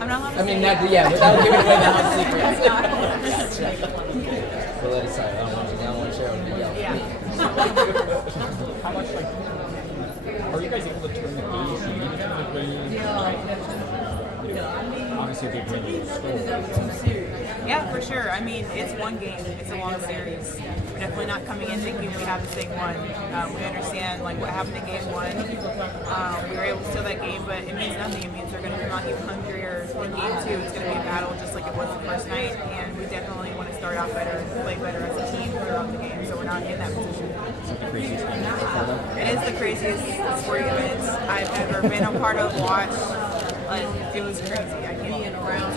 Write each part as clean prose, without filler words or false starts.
I'm not allowed to I mean, say not, yeah, without giving away the house secret. That's not. We'll let it slide. I don't want Cheryl to yell. Yeah. How much, like, are you guys able to turn the gauge obviously a big win in the store. Yeah, for sure. I mean, it's one game. It's a long series. We're definitely not coming in thinking we have the same one. We understand like what happened in game one. We were able to steal that game, but it means nothing. It means they're going to come out even hungrier in game two. It's going to be a battle just like it was the first night, and we definitely want to start out better, play better as a team throughout the game. So we're not in that position. It is the craziest sporting event I've ever been a part of. Watch, like it was crazy. I can't get around.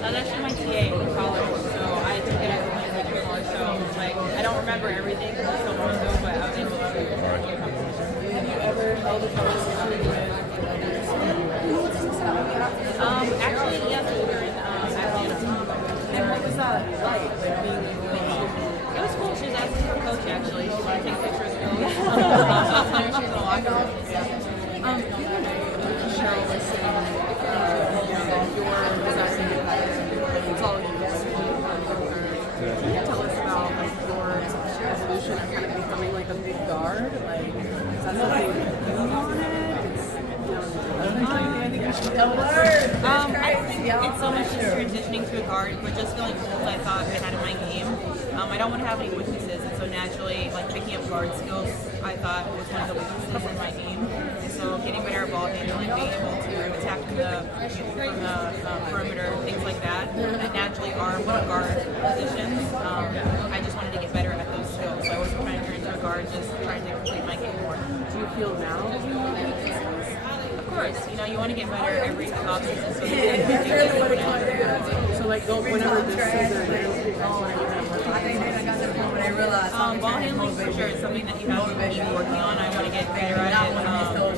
That's actually my TA in college, so I took it as a language college. So like I don't remember everything because it's so long ago, but I was able to. Have you ever held a conversation? Actually, yes, we were in Atlanta. And what was that like? It was cool. She was asking her coach actually. She wanted to take pictures of me. She's in the locker room. Cheryl was saying your design, it's all you guys. Can you tell us about like your evolution of kind of becoming like a big guard? Like, is that something you wanted? I don't think it's so much just transitioning to a guard, but just feeling holes I thought I had in my game. I don't want to have any weaknesses, and so naturally, like picking up guard skills, I thought was one of the weaknesses in my game. And so getting better at ball handling, being able to attack from the perimeter, things like that naturally are one of guard positions. I just wanted to get better at those skills, so I wasn't trying to turn into a guard, just trying to complete my game more. Do you feel now that you want to be Of course, you want to get better every offseason. So like go whenever this season ball handling for sure is something that you have to keep working on. I want to get better at it.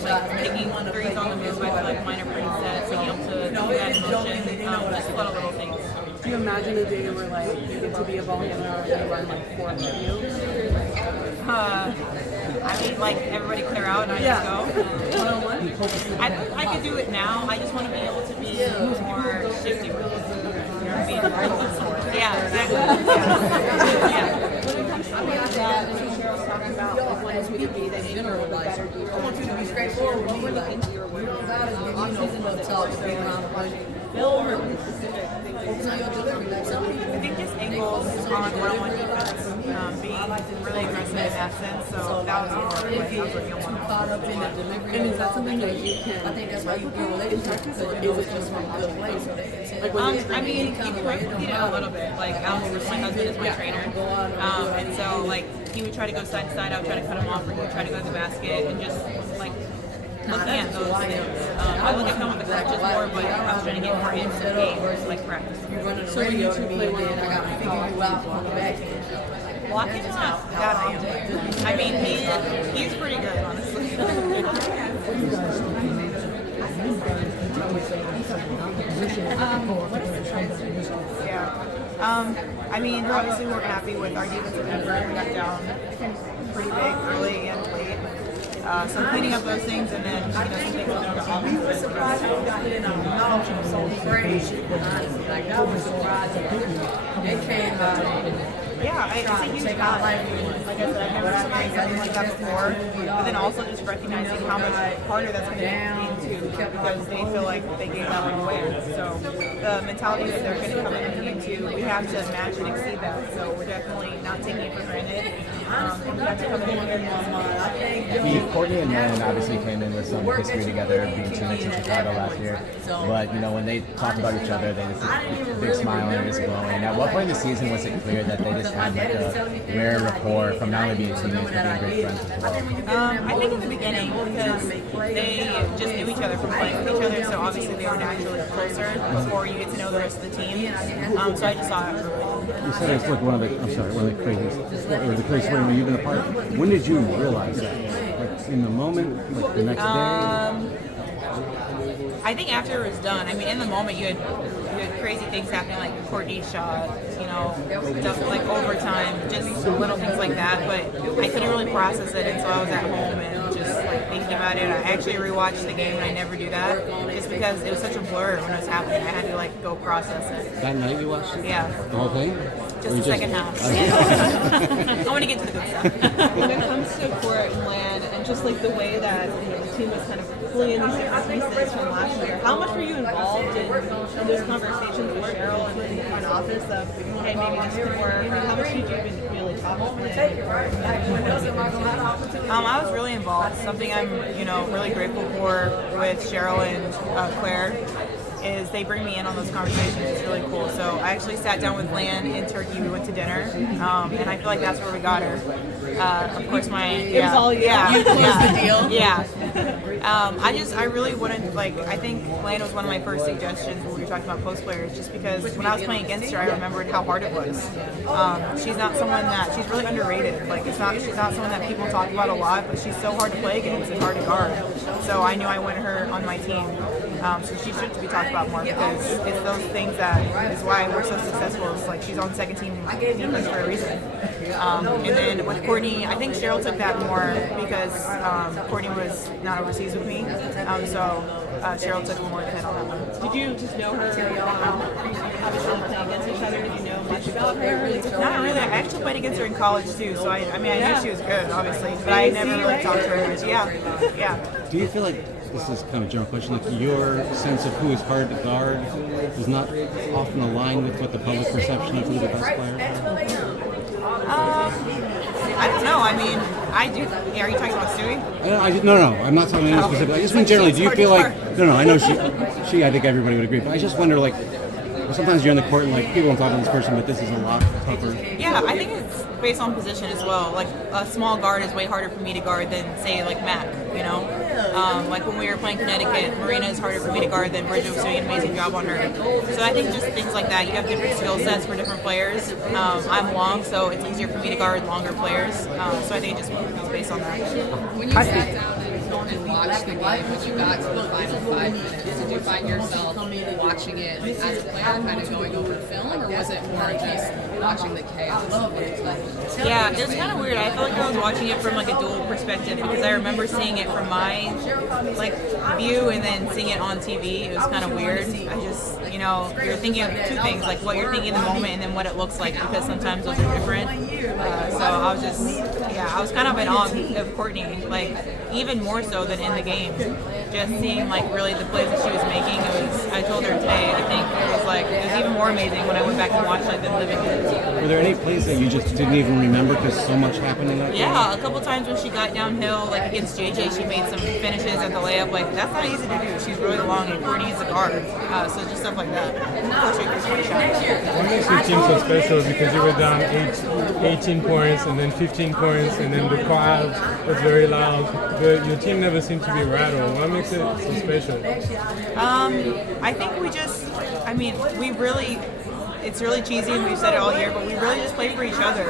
Like taking threes on the move, I feel like mine are pretty set. So being able to do that in motion, just a lot of little things. Do you imagine a day where like you get to be a ball handler and run like 4 videos? I mean, like everybody clear out and I just go. I could do it now. I just want to be able to be more shifty with it. Yeah, exactly. Yeah. I mean, Cheryl's talking about like wanting to be that general better defense. I want you to be straightforward. What do you think to your work? I think just angles on one-on-one defense, being really aggressive in that sense. So that was more of what I was working on one-on-one. And is that something that you can? I think that's why you build relationships. Or is it just from a good place? I mean, you can replicate it a little bit. Like Alex, my husband, is my trainer, and so like he would try to go side to side. I would try to cut him off, or he would try to go to the basket, and just like looking at those things. I look at them with the coaches more, but I was trying to get more into the game versus like practice. So when you two play one, I got to figure you out on the back end. Blocking up, that I am. I mean, he's pretty good, honestly. Yeah. I mean, obviously we're happy with our defensive effort. We got down pretty big early and late. So cleaning up those things and then some things on the offense. We were surprised when we got hit in our knowledge was so great. Like that was surprising. It came out. Yeah, it's a huge challenge. Like I said, I've never experienced something like that before. But then also just recognizing how much harder that's going to be too, because they feel like they gave that one away. So the mentality that they're going to come into, we have to match and exceed that. So we're definitely not taking it for granted. And we have to come in here. Courtney and Ryan obviously came in with some history together, being teammates in Chicago last year. But when they talk about each other, they just a big smile and just glowing. At what point in the season was it clear that they just had like a rare rapport from not only being teammates but being great friends as well? I think in the beginning, because they just knew each other from playing with each other, so obviously they were naturally closer before you get to know the rest of the team. So I just saw it early. You said it's like one of the craziest way when you've been apart. When did you realize that? Like in the moment, like the next day? I think after it was done, I mean, in the moment you had crazy things happening, like Courtney's shot, you know, stuff like overtime, just little things like that. But I couldn't really process it until I was at home and just like thinking about it. I actually rewatched the game, and I never do that just because it was such a blur when it was happening. I had to like go process it. That night you watched it? Yeah. The whole thing? Just the second half. I want to get to the good stuff. When it comes to court and land and just like the way that the team was kind of pulling in these different pieces from last year, how much were you involved in those conversations with Cheryl and in the front office of, hey, maybe this could work, or how much did you even really talk about it? I was really involved. Something I'm, really grateful for with Cheryl and Claire is they bring me in on those conversations. It's really cool. So I actually sat down with Lan in Turkey. We went to dinner, and I feel like that's where we got her. Of course, It was all you. You closed the deal. Yeah. I really wouldn't, I think Lan was one of my first suggestions when we were talking about post players, just because when I was playing against her, I remembered how hard it was. She's not someone she's really underrated. She's not someone that people talk about a lot, but she's so hard to play against and hard to guard. So I knew I wanted her on my team. So she should be talked about more, because it's those things that is why we're so successful. It's like she's on second team defense for a reason. And then with Courtney, I think Cheryl took that more because Courtney was not overseas with me. So Cheryl took more of the head on that one. Did you just know her, obviously playing against each other? Did you know much about her? Not really. I actually played against her in college too, so I knew she was good, obviously, but I never really talked to her much. Yeah. Do you feel like, this is kind of a general question, like your sense of who is hard to guard does not often align with what the public perception of who the best players are? I don't know. I mean, I do. Yeah, are you talking about Stewie? No, I'm not talking about any specific. I just mean generally, do you feel like, no, I know she, I think everybody would agree, but I just wonder, sometimes you're in the court and people don't talk about this person, but this is a lot tougher. Yeah, I think it's based on position as well. Like a small guard is way harder for me to guard than say Mac, like when we were playing Connecticut, Marina is harder for me to guard than Bridget was doing an amazing job on her. So I think just things like that. You have different skill sets for different players. I'm long, so it's easier for me to guard longer players. So I think it's based on that. When you sat down and watched the game, when you got to the final 5 minutes, did you find yourself watching it as a player, kind of going over film, or was it more just watching the chaos? Yeah, it was kind of weird. I felt like I was watching it from a dual perspective, because I remember seeing it from my view and then seeing it on TV. It was kind of weird. I just, you're thinking of two things, like what you're thinking in the moment and then what it looks like, because sometimes those are different. So I was just, I was kind of in awe of Courtney, even more so than in the game. Just seeing really the plays that she was making. I told her today, I think it was even more amazing when I went back and watched them living it. Were there any plays that you just didn't even remember because so much happened in that game? Yeah, a couple times when she got downhill, against JJ, she made some finishes at the layup. That's not easy to do. She's really long, and Courtney is a guard. So just stuff like that. Of course, she gets a shot. What makes your team so special? Because you were down 18 points and then 15 points, and then the crowd was very loud. But your team never seemed to be rattled. What makes it so special? I think it's really cheesy, and we've said it all year, but we really just play for each other.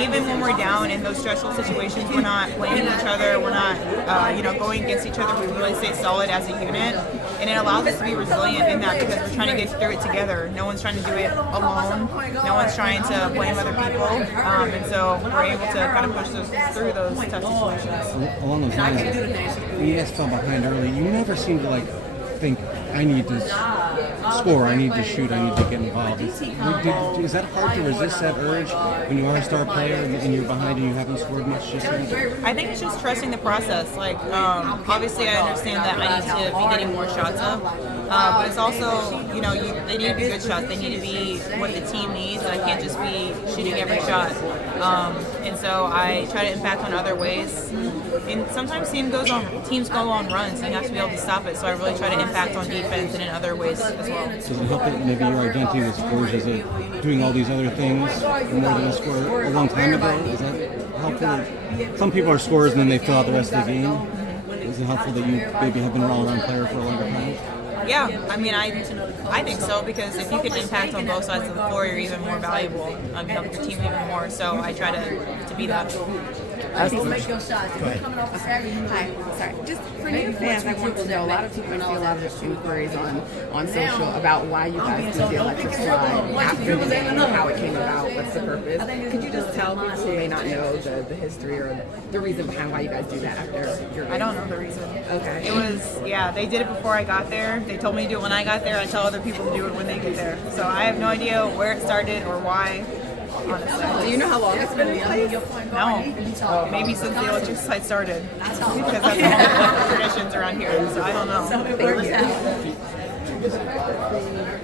Even when we're down in those stressful situations, we're not blaming each other. We're not, going against each other. We really stay solid as a unit, and it allows us to be resilient in that, because we're trying to get through it together. No one's trying to do it alone. No one's trying to blame other people, and so we're able to kind of push through those tough situations. Along those lines, when you guys fell behind early, you never seemed to think, I need to score, I need to shoot, I need to get involved. Is that hard to resist that urge when you are a star player and you're behind and you haven't scored much? I think it's just trusting the process. Obviously I understand that I need to be getting more shots up, but it's also, they need to be good shots. They need to be what the team needs, and I can't just be shooting every shot. And so I try to impact on other ways. And sometimes teams go on runs, and you have to be able to stop it. So I really try to impact on defense and in other ways as well. Does it help that maybe your identity with scores is doing all these other things more than a scorer a long time ago? Is that helpful? Some people are scorers and then they fill out the rest of the game. Is it helpful that you maybe have been an all-around player for a longer time? Yeah, I think so, because if you can impact on both sides of the floor, you're even more valuable. You help your team even more. So I try to be that. People make your shots. If you're coming off the stagger, you Hi, sorry. Just for new fans, I want to know. A lot of people see a lot of inquiries on social about why you guys do the electric slide after the game, how it came about, what's the purpose. Could you just tell people who may not know the history or the reason behind why you guys do that after your game? I don't know the reason. Okay. It was, they did it before I got there. They told me to do it when I got there. I tell other people to do it when they get there. So I have no idea where it started or why. Honestly. Do you know how long it's been in place? No, maybe since the electric slide started. Because that's one of the traditions around here. So I don't know. Thank you.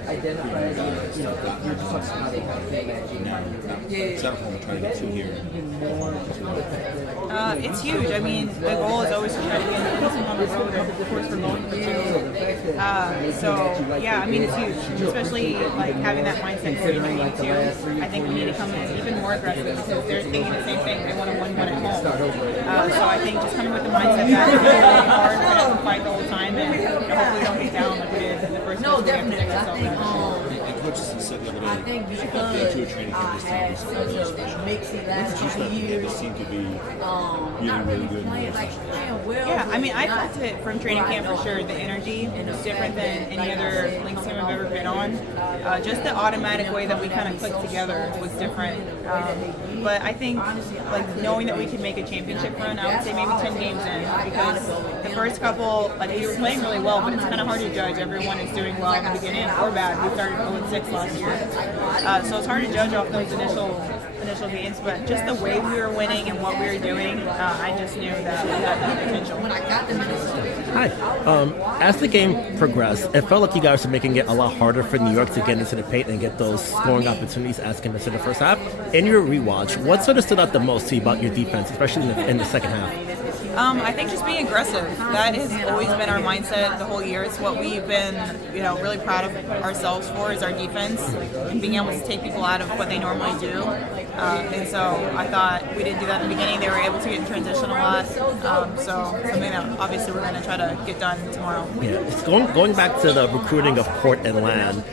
Identify, you're just talking about it it's huge. I mean, the goal is always to try to be on the road, of course, we're going for two. So, yeah, I mean, it's huge, especially like having that mindset going into game two. I think we need to come in even more aggressive because they're thinking the same thing. They want to win one at home. So I think just coming with the mindset that it's really hard, we're going to have to fight the whole time, and hopefully don't get down like we did in the first No, game. definitely. I think because I had such a mixy last couple of years, not really playing well. Yeah, I mean, I felt it from training camp for sure. The energy is different than any other Lynx team I've ever been on. Just the automatic way that we kind of clicked together was different. But I think, like, knowing that we could make a championship run, I would say maybe 10 games in, because the first couple, like, we were playing really well, but it's kind of hard to judge. Everyone is doing well in the beginning or bad. We started 0-6 last year. So it's hard to judge off those initial games, but just the way we were winning and what we were doing, I just knew that we had potential. Hi. As the game progressed, it felt like you guys were making it a lot harder for New York to get into the paint and get those scoring opportunities as compared to the first half. In your rewatch, what sort of stood out the most to you about your defense, especially in the second half? I think just being aggressive. That has always been our mindset the whole year. It's what we've been, really proud of ourselves for, is our defense and being able to take people out of what they normally do. And so I thought we didn't do that in the beginning. They were able to get in transition a lot. So something that obviously we're going to try to get done tomorrow. Yeah, it's going back to the recruiting of court and land.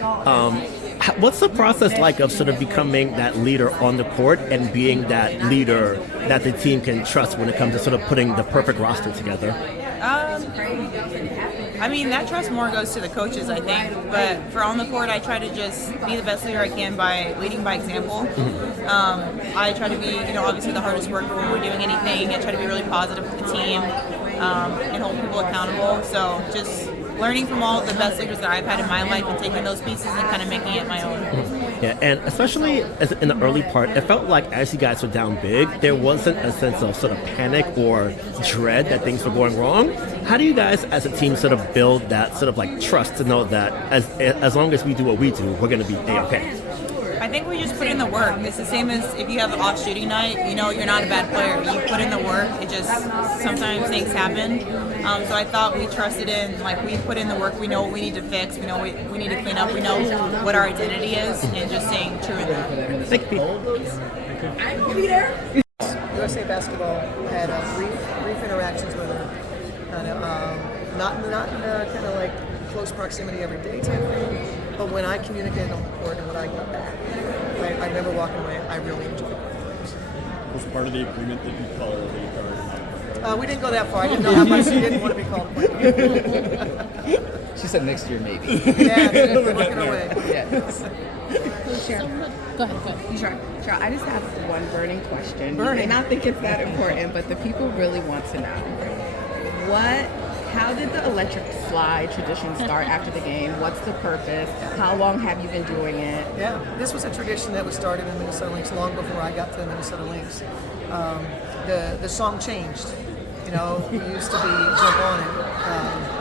What's the process like of sort of becoming that leader on the court and being that leader that the team can trust when it comes to sort of putting the perfect roster together? I mean, that trust more goes to the coaches, I think. But for on the court, I try to just be the best leader I can by leading by example. I try to be, obviously the hardest work when we're doing anything. I try to be really positive with the team and hold people accountable. So just learning from all the best leaders that I've had in my life and taking those pieces and kind of making it my own. Yeah, and especially in the early part, it felt like as you guys were down big, there wasn't a sense of sort of panic or dread that things were going wrong. How do you guys as a team sort of build that sort of like trust to know that as long as we do what we do, we're going to be A-okay? I think we just put in the work. It's the same as if you have an off shooting night, you're not a bad player. You put in the work. It just, sometimes things happen. So I thought we trusted in, like, we put in the work. We know what we need to fix. We know what we need to clean up. We know what our identity is, and just staying true in that. Thank you. I will be there. USA Basketball had brief interactions with her, not in kind of like close proximity every day type thing, but when I communicated on the court and when I got back, I remember walking away. I really enjoyed it. Was part of the agreement that you call her the we didn't go that far. I didn't know how much she didn't want to be called a She said next year maybe. Yeah, we're working our way. Yes. Cheryl. Go ahead. Sure. I just have one burning question. Burning. You may not think it's that important, but the people really want to know. How did the electric slide tradition start after the game? What's the purpose? How long have you been doing it? Yeah, this was a tradition that was started in Minnesota Lynx long before I got to the Minnesota Lynx. The song changed. We used to be Jump On It,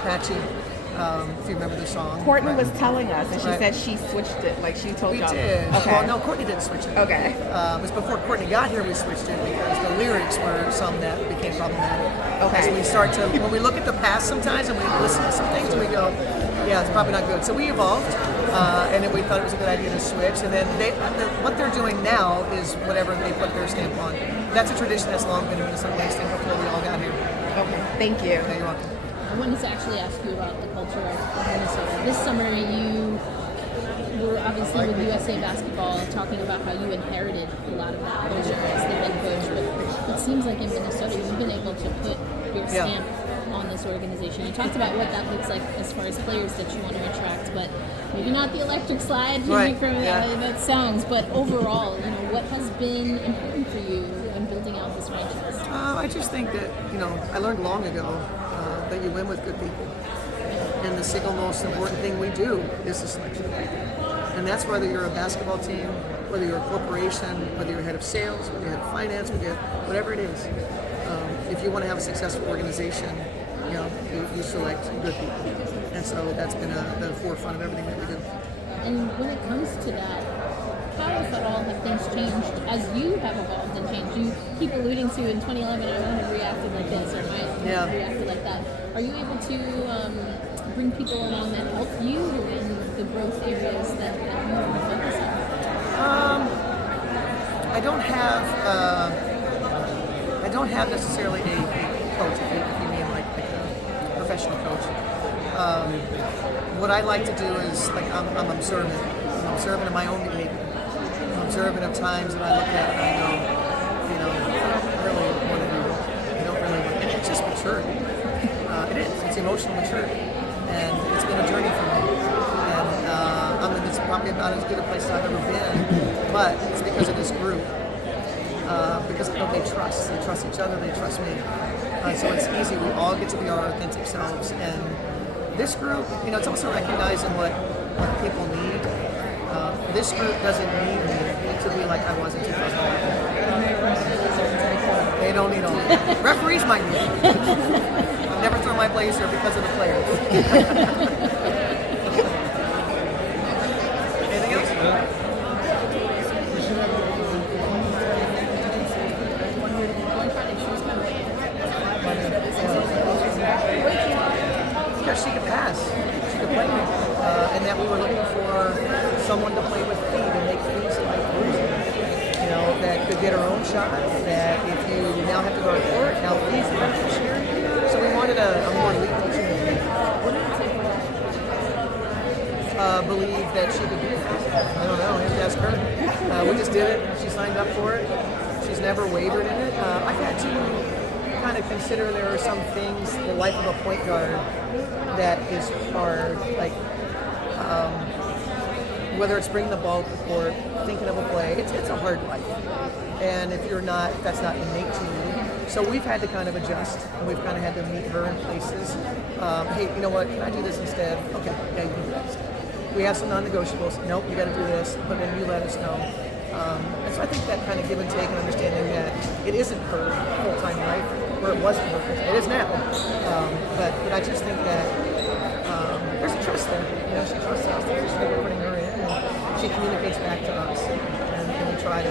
Patchy, if you remember the song. Courtney was telling us, and she said she switched it, like she told y'all. We did. Okay. Well, no, Courtney didn't switch it. Okay. It was before Courtney got here we switched it because the lyrics were some that became problematic. Okay. As when we look at the past sometimes and we listen to some things and we go, yeah, it's probably not good. So we evolved, and then we thought it was a good idea to switch. And then what they're doing now is whatever they put their stamp on. That's a tradition that's long been in Minnesota Lynx thing before we all got here. Okay, thank you. Yeah, you're welcome. I wanted to actually ask you about the culture of Minnesota. This summer, you were obviously with USA Basketball talking about how you inherited a lot of that culture as the head coach. But it seems like in Minnesota you've been able to put your stamp on this organization. You talked about what that looks like as far as players that you want to attract, but maybe not the electric slide from that songs, but overall, what has been important for you in building out this franchise? I just think that, I learned long ago that you win with good people. And the single most important thing we do is the selection of people. And that's whether you're a basketball team, whether you're a corporation, whether you're head of sales, whether you're head of finance, whatever it is. If you want to have a successful organization, you select good people. And so that's been the forefront of everything that we do. And when it comes to that, how, if at all, have things changed as you have evolved and changed? You keep alluding to in 2011, I might have reacted like this, or might have reacted like that. Are you able to bring people along that help you in the growth areas that you want to focus on? I don't have necessarily a coach, if you mean like a professional coach. What I like to do is, I'm observant. I'm observant of my own behavior. I'm observant of times that I look at and I go, I don't really want to do it. I don't really want to. And it's just maturity. It is. It's emotional maturity. And it's been a journey for me. And I'm in this probably about as good a place as I've ever been. But it's because of this group. Because they trust. They trust each other. They trust me. So it's easy. We all get to be our authentic selves. And this group, it's also recognizing what people need. This group doesn't need me to be like I was in 2011. They don't need all that. Referees might need it. I've never thrown my blazer because of the players. Anything else? Because she could pass, she could play, and that we were looking for someone to play with feet and make things like bruising. That could get her own shot. That if you now have to go to court, now fees the beneficiary. So we wanted a more lethal team. Believe that she could do it. I don't know. You have to ask her. We just did it. She signed up for it. She's never wavered in it. I've had to kind of consider there are some things, the life of a point guard, that is hard, like whether it's bringing the ball to the court, thinking of a play, it's a hard life. And if that's not innate to you. So we've had to kind of adjust, and we've kind of had to meet her in places. Hey, you know what, can I do this instead? Okay, yeah, you can do that instead. We have some non-negotiables. Nope, you got to do this, but then you let us know. And so I think that kind of give and take and understanding that it isn't her full-time life, where it wasn't her full-time. It is now. But I just think that there's a trust there. She trusts us. There's just we're putting her in, and she communicates back to us. And we try to...